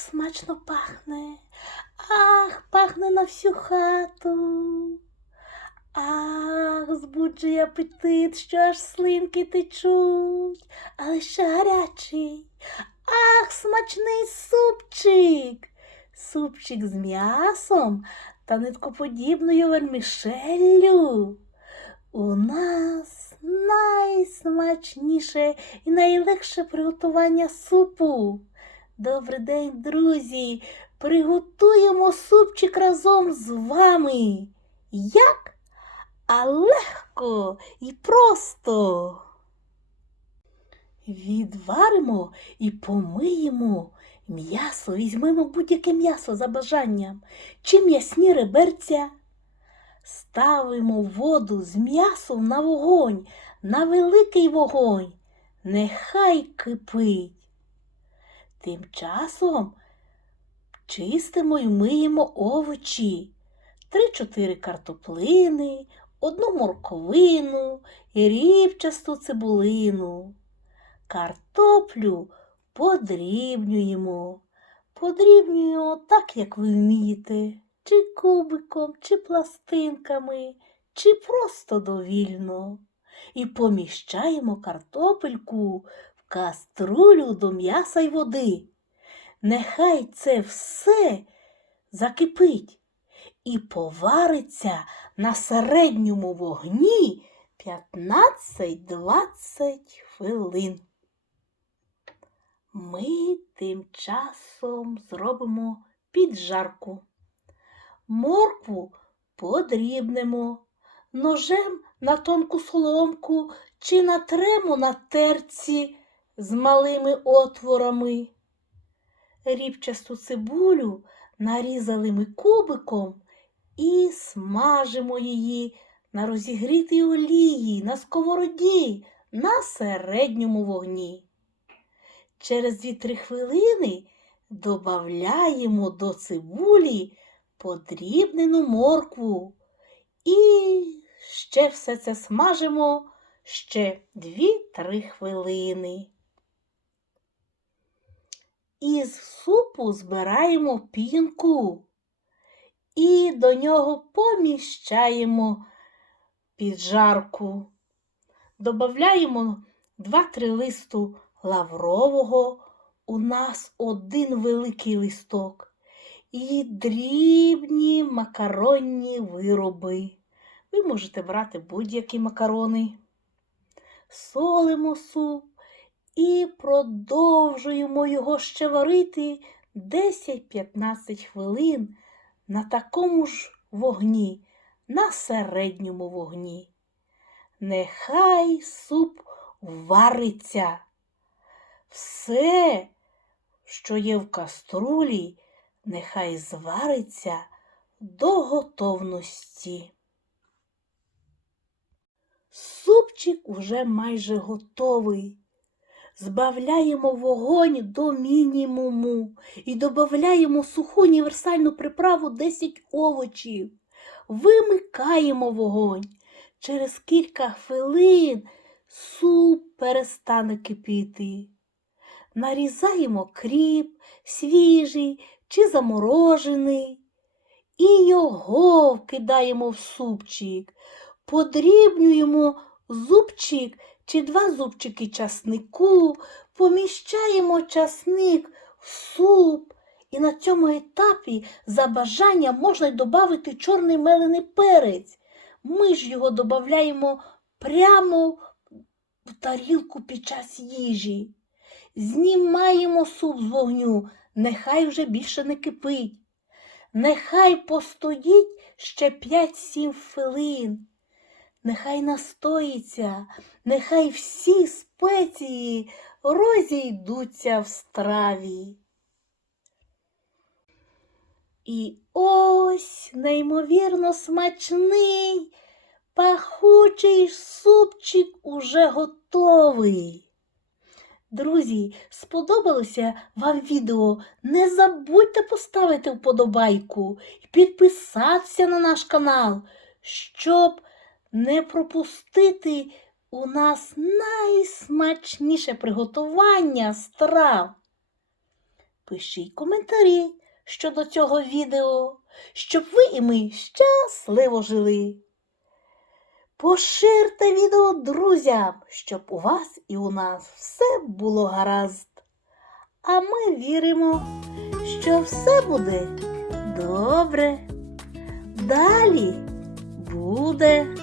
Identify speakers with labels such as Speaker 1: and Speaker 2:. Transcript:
Speaker 1: смачно пахне. Ах, пахне на всю хату. Ах, збуджує апетит, що аж слинки течуть, але ще гарячий. Ах, смачний супчик. Супчик з м'ясом та ниткоподібною вермішеллю. У нас найсмачніше і найлегше приготування супу. Добрий день, друзі! Приготуємо супчик разом з вами. Як? А легко і просто. Відваримо і помиємо м'ясо. Візьмемо будь-яке м'ясо за бажанням, чи м'ясні реберця. Ставимо воду з м'ясом на вогонь, на великий вогонь. Нехай кипить. Тим часом чистимо і миємо овочі, три-чотири картоплини, одну морковину, рівчасту цибулину. Картоплю подрібнюємо. Подрібнюємо так, як ви вмієте, чи кубиком, чи пластинками, чи просто довільно. І поміщаємо картопельку каструлю до м'яса й води. Нехай це все закипить і повариться на середньому вогні 15-20 хвилин. Ми тим часом зробимо піджарку. Моркву подрібнемо, ножем на тонку соломку чи натремо на терці з малими отворами. Рібчасту цибулю нарізали ми кубиком і смажимо її на розігрітій олії, на сковороді, на середньому вогні. Через 2-3 хвилини додаємо до цибулі подрібнену моркву і ще все це смажимо ще 2-3 хвилини. Із супу збираємо пінку і до нього поміщаємо піджарку. Добавляємо 2-3 листу лаврового, у нас один великий листок і дрібні макаронні вироби. Ви можете брати будь-які макарони. Солимо суп і продовжуємо його ще варити 10-15 хвилин на такому ж вогні, на середньому вогні. Нехай суп вариться. Все, що є в каструлі, нехай звариться до готовності. Супчик уже майже готовий. Збавляємо вогонь до мінімуму і додаємо суху універсальну приправу 10 овочів. Вимикаємо вогонь. Через кілька хвилин суп перестане кипіти. Нарізаємо кріп, свіжий чи заморожений, і його вкидаємо в супчик, подрібнюємо зубчик чи два зубчики часнику, поміщаємо часник в суп. І на цьому етапі за бажанням можна й додати чорний мелений перець. Ми ж його додаємо прямо в тарілку під час їжі. Знімаємо суп з вогню, нехай вже більше не кипить. Нехай постоїть ще 5-7 хвилин. Нехай настоїться, нехай всі спеції розійдуться в страві. І ось неймовірно смачний, пахучий супчик уже готовий. Друзі, сподобалося вам відео? Не забудьте поставити вподобайку і підписатися на наш канал, щоб не пропустити у нас найсмачніше приготування страв. пишіть коментарі щодо цього відео, щоб ви і ми щасливо жили. Поширте відео друзям, щоб у вас і у нас все було гаразд. А ми віримо, що все буде добре. Далі буде